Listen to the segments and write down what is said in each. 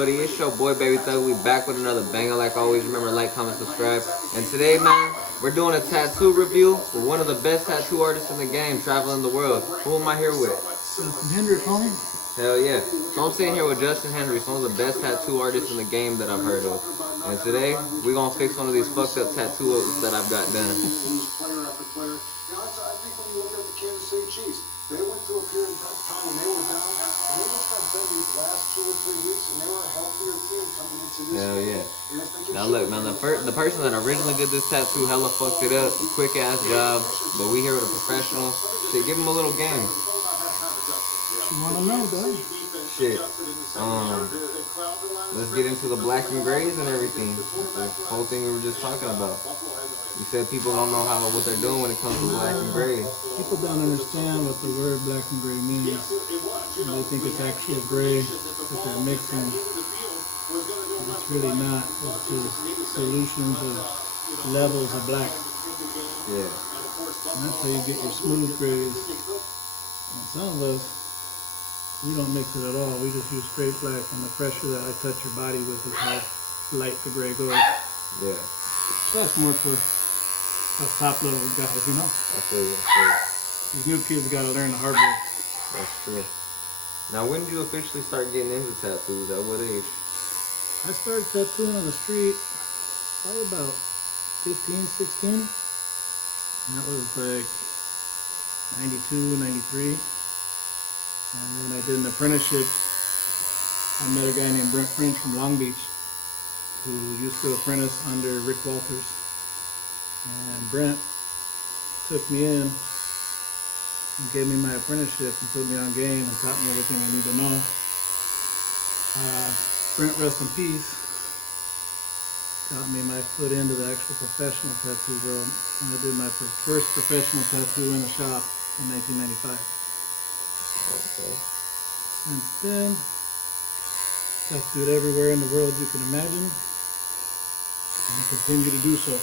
everybody? It's your boy Baby Thug. We back with another banger like always. Remember, like, comment, subscribe. And today, man, we're doing a tattoo review with one of the best tattoo artists in the game, traveling the world. Who am I here with? Hendrick, homie. Hell yeah. So I'm sitting here with Justin Hendrick, one of the best tattoo artists in the game that I've heard of. And today, we're going to fix one of these fucked up tattoos that I've got done. Player after player. Now, I think when you look at the Kansas City Chiefs, they went through a period of time when they were down, and they looked like them these last 2 or 3 weeks, and they were a healthier team coming into this Hell game. yeah. Now look, man, the person that originally did this tattoo hella fucked it up. Quick ass job. But we here with a professional. Shit, give him a little game. You want to know, though? Shit. Let's get into the black and grays and everything. The whole thing we were just talking about. You said people don't know what they're doing when it comes to black and gray. People don't understand what the word black and gray means. And they think it's actual gray that they're mixing. It's really not. It's just solutions of levels of black. Yeah. And that's how you get your smooth grays. And some of us, we don't mix it at all. We just use straight black, and the pressure that I touch your body with is how light the gray goes. Yeah. That's more for us top level guys, you know? I feel you. These new kids gotta learn the hard way. That's true. Now, when did you officially start getting into tattoos? At what age? I started tattooing on the street probably about 15, 16. And that was like 92, 93. And then I did an apprenticeship. I met a guy named Brent French from Long Beach who used to apprentice under Rick Walters. And Brent took me in and gave me my apprenticeship and put me on game and taught me everything I need to know. Brent, rest in peace, got me my foot into the actual professional tattoo world. And I did my first professional tattoo in a shop in 1995. Okay. Since then, tattooed everywhere in the world you can imagine, and continue to do so.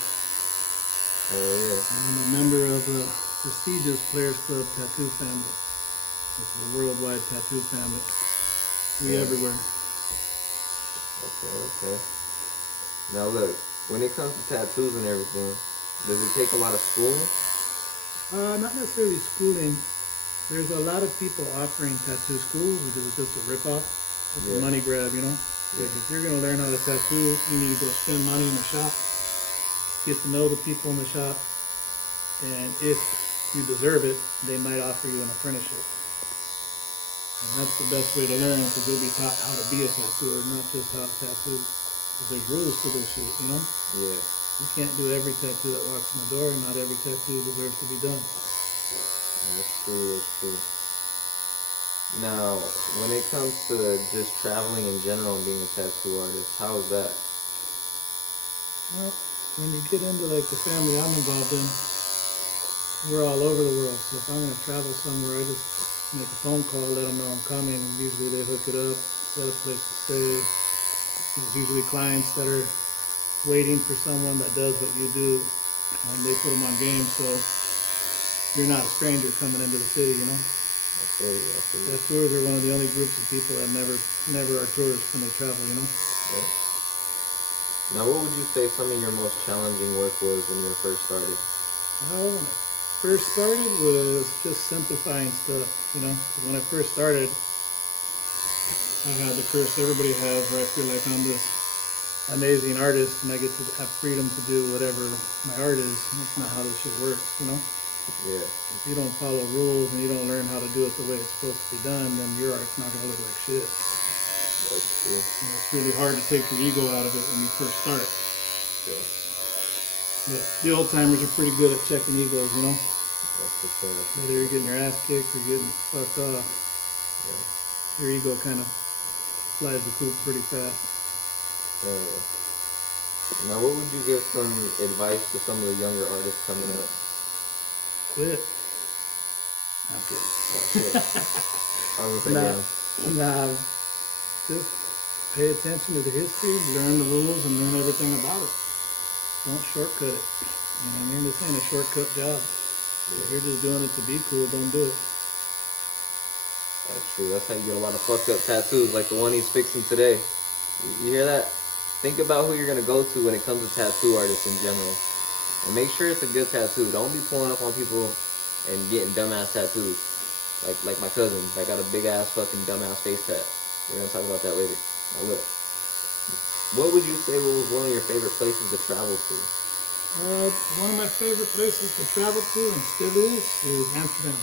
Yeah. I'm a member of the prestigious Players Club tattoo family. It's a worldwide tattoo family. We everywhere. Okay. Now look, when it comes to tattoos and everything, does it take a lot of schooling? Not necessarily schooling. There's a lot of people offering tattoo schools, which is just a ripoff. It's a money grab, you know? Like if you're going to learn how to tattoo, you need to go spend money in the shop, get to know the people in the shop, and if you deserve it, they might offer you an apprenticeship. And that's the best way to learn, because you'll be taught how to be a tattooer, not just how to tattoo. Because there's rules to this shit, you know? Yeah. You can't do every tattoo that walks in the door, and not every tattoo deserves to be done. That's true. Now, when it comes to just traveling in general and being a tattoo artist, how is that? Well, when you get into like the family I'm involved in, we're all over the world. So if I'm going to travel somewhere, I just make a phone call, let them know I'm coming, and usually they hook it up, set a place to stay. There's usually clients that are waiting for someone that does what you do, and they put them on game, so you're not a stranger coming into the city, you know? I feel you. Tattooers are one of the only groups of people that never are tourists when they travel, you know? Yeah. Now, what would you say some of your most challenging work was when you first started? Well, when I first started was just simplifying stuff, you know? When I first started, I had the curse everybody has, where I feel like I'm this amazing artist and I get to have freedom to do whatever my art is. That's not how this shit works, you know? Yeah. If you don't follow rules and you don't learn how to do it the way it's supposed to be done, then your art's not going to look like shit. That's true. And it's really hard to take your ego out of it when you first start. Yeah. But the old timers are pretty good at checking egos, you know? That's for sure. Whether you're getting your ass kicked or getting fucked off, your ego kind of flies the coop pretty fast. Yeah. Now, what would you give some advice to some of the younger artists coming up? Quit. I'm kidding. I was gonna say, Nah, just pay attention to the history, learn the rules, and learn everything about it. Don't shortcut it. You know what I mean? This ain't a shortcut job. If you're just doing it to be cool, don't do it. That's true. That's how you get a lot of fucked up tattoos, like the one he's fixing today. You hear that? Think about who you're gonna go to when it comes to tattoo artists in general, and make sure it's a good tattoo. Don't be pulling up on people and getting dumbass tattoos. Like my cousin that got a big ass fucking dumbass face tat. We're gonna talk about that later. Now look, what would you say was one of your favorite places to travel to? One of my favorite places to travel to, and still is Amsterdam.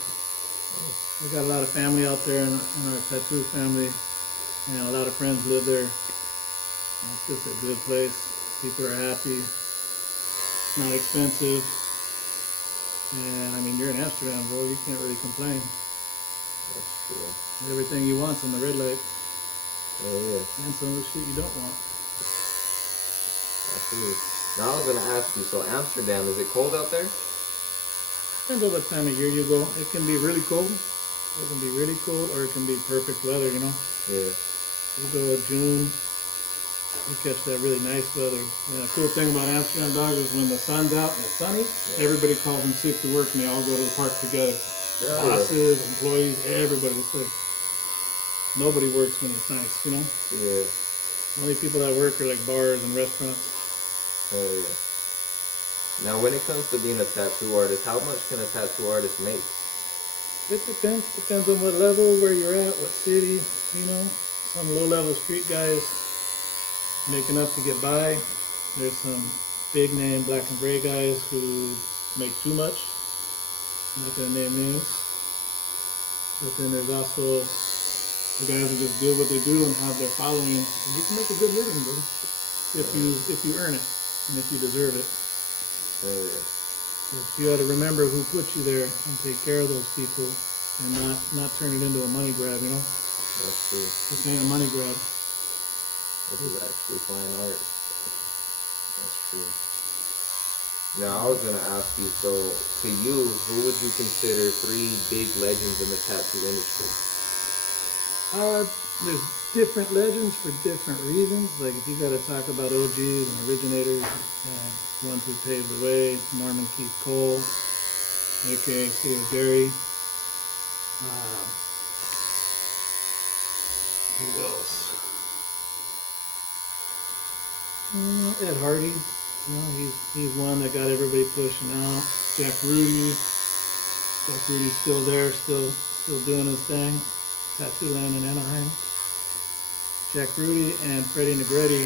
We got a lot of family out there in our tattoo family, and a lot of friends live there. It's just a good place. People are happy. It's not expensive. And I mean, you're in Amsterdam, bro. You can't really complain. That's true. Everything you want's on the red light. Oh yeah. And some of the shit you don't want. I see. Now I was gonna ask you. So Amsterdam, is it cold out there? Depends on what time of year you go. It can be really cold. It can be really cold, or it can be perfect weather, you know? Yeah. You go June, you catch that really nice weather. And the cool thing about Amsterdam, dog, is when the sun's out and it's sunny, everybody calls in sick to work and they all go to the park together. Bosses, employees, everybody. It's like nobody works when it's nice, you know? Yeah. Only people that work are like bars and restaurants. Oh yeah. Now when it comes to being a tattoo artist, how much can a tattoo artist make? It depends. Depends on what level, where you're at, what city, you know. Some low-level street guys making up to get by. There's some big name black and gray guys who make too much. I'm not gonna name names. But then there's also the guys who just do what they do and have their following. And you can make a good living, bro, if you earn it and if you deserve it. Oh yeah. But you got to remember who put you there and take care of those people and not turn it into a money grab, you know? That's true. This ain't a money grab. This is actually fine art. That's true. Now I was gonna ask you, so to you, who would you consider 3 big legends in the tattoo industry? There's different legends for different reasons. Like if you got to talk about OGs and originators and ones who paved the way, Norman Keith Cole, aka Steve Gary. Who else? Ed Hardy. You know, he's one that got everybody pushing out. Jack Rudy. Jack Rudy's still there, still doing his thing. Tattoo Land in Anaheim. Jack Rudy and Freddie Negretti.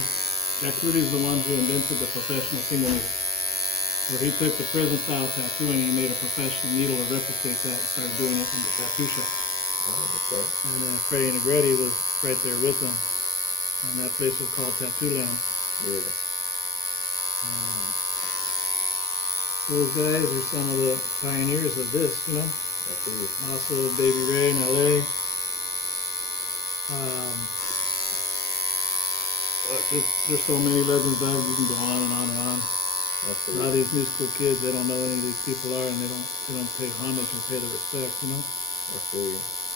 Jack Rudy's the one who invented the professional single needle. So he took the prison style tattooing and he made a professional needle to replicate that and started doing it in the tattoo shop. Oh, okay. And then Freddie Negretti was right there with them. And that place was called Tattoo Land. Yeah. Those guys are some of the pioneers of this, you know. I see. Also Baby Ray in LA. There's so many legends, dog. You can go on and on and on. A lot of these new school kids, they don't know who any of these people are, and they don't pay homage or pay the respect, you know. I see.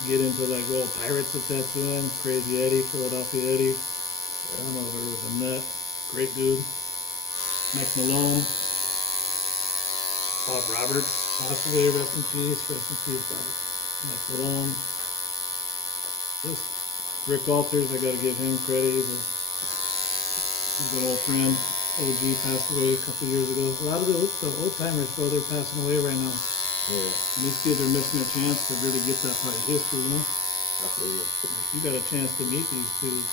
Get into like old pirates of tattooing, Crazy Eddie, Philadelphia Eddie. I don't know if there was a nut. Great dude. Mike Malone. Bob Roberts. Passed away, rest in peace, Bob. Mike Malone. Just Rick Walters, I gotta give him credit. He's a good old friend. OG passed away a couple years ago. A lot of the old timers, bro, they're passing away right now. Yeah. And these kids are missing their chance to really get that part of history, you know? Absolutely. Like, you got a chance to meet these dudes.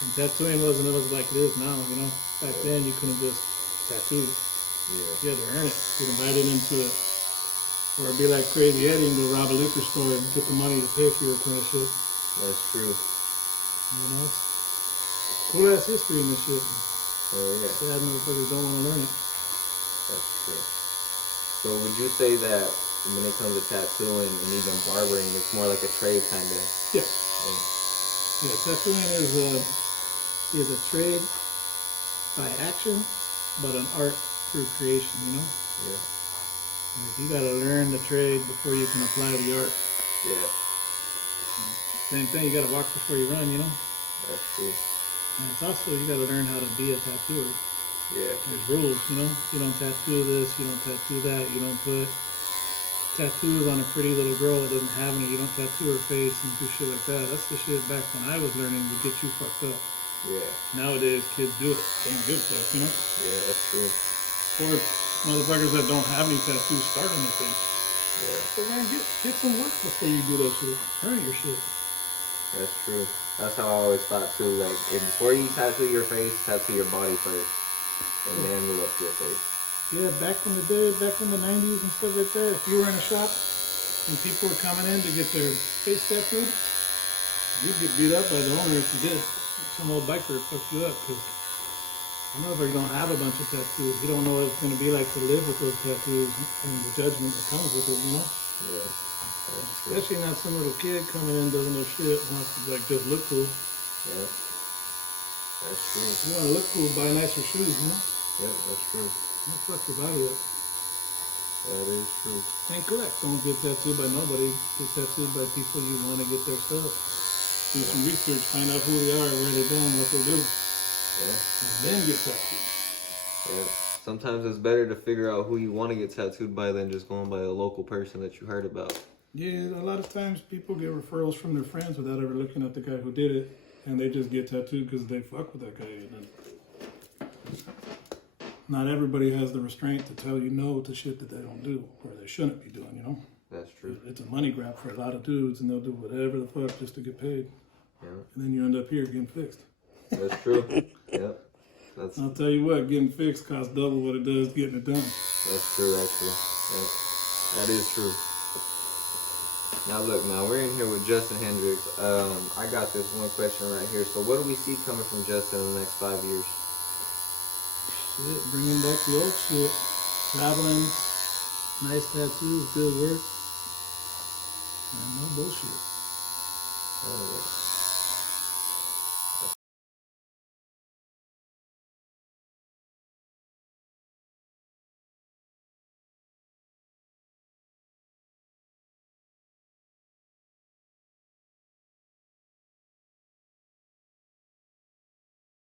And tattooing wasn't like it is now, you know? Back then, you couldn't just tattoo. Yeah. You had to earn it. Get invited into it. Or it'd be like Crazy Eddie and go rob a liquor store and get the money to pay for your apprenticeship. That's true. You know? Cool ass history in this shit. Oh yeah. Sad motherfuckers don't want to learn it. That's true. So would you say that when it comes to tattooing and even barbering, it's more like a trade kind of? Yeah. Yeah, tattooing is a trade by action, but an art through creation, you know? Yeah. And if you gotta learn the trade before you can apply the art. Yeah. Same thing, you gotta walk before you run, you know? That's true. And it's also, you gotta learn how to be a tattooer. Yeah. There's rules, you know? You don't tattoo this, you don't tattoo that, you don't put tattoos on a pretty little girl that doesn't have any, you don't tattoo her face and do shit like that. That's the shit back when I was learning would get you fucked up. Yeah. Nowadays, kids do it. They don't give a fuck, you know? Yeah, that's true. Or motherfuckers that don't have any tattoos start on their face. Yeah, So man, get some work before you do that shit. Earn your shit. that's true. That's how I always thought too. Like, before you tattoo your face, tattoo your body first, and then move up to your face. Yeah, back in the day, back in the 90s and stuff like that, if you were in a shop and people were coming in to get their face tattooed, you'd get beat up by the owner if you did. Some old biker would fuck you up because I know if you don't have a bunch of tattoos, you don't know what it's going to be like to live with those tattoos and the judgment that comes with it, you know? Yeah, that's true. Especially not some little kid coming in, doesn't know shit, wants to like just look cool. Yeah, that's true. If you want to look cool, buy nicer shoes, you know? Yep, that's true. Don't fuck your body up. That is true. And collect. Don't get tattooed by nobody. Get tattooed by people you want to get their stuff. Do some research, find out who they are, where they're going, what they do. Yeah. And then get tattooed. Yeah. Sometimes it's better to figure out who you want to get tattooed by than just going by a local person that you heard about. Yeah, a lot of times people get referrals from their friends without ever looking at the guy who did it. And they just get tattooed because they fuck with that guy. And not everybody has the restraint to tell you no to shit that they don't do or they shouldn't be doing, you know? That's true. It's a money grab for a lot of dudes and they'll do whatever the fuck just to get paid. Yeah. And then you end up here getting fixed. That's true. Yep. That's I'll tell you what, getting fixed costs double what it does getting it done. That's true, actually. Yep. That is true. Now look, now we're in here with Justin Hendricks. I got this one question right here. So what do we see coming from Justin in the next 5 years? Shit, bringing back the old shit. Traveling, nice tattoos, good work. And no bullshit. Oh,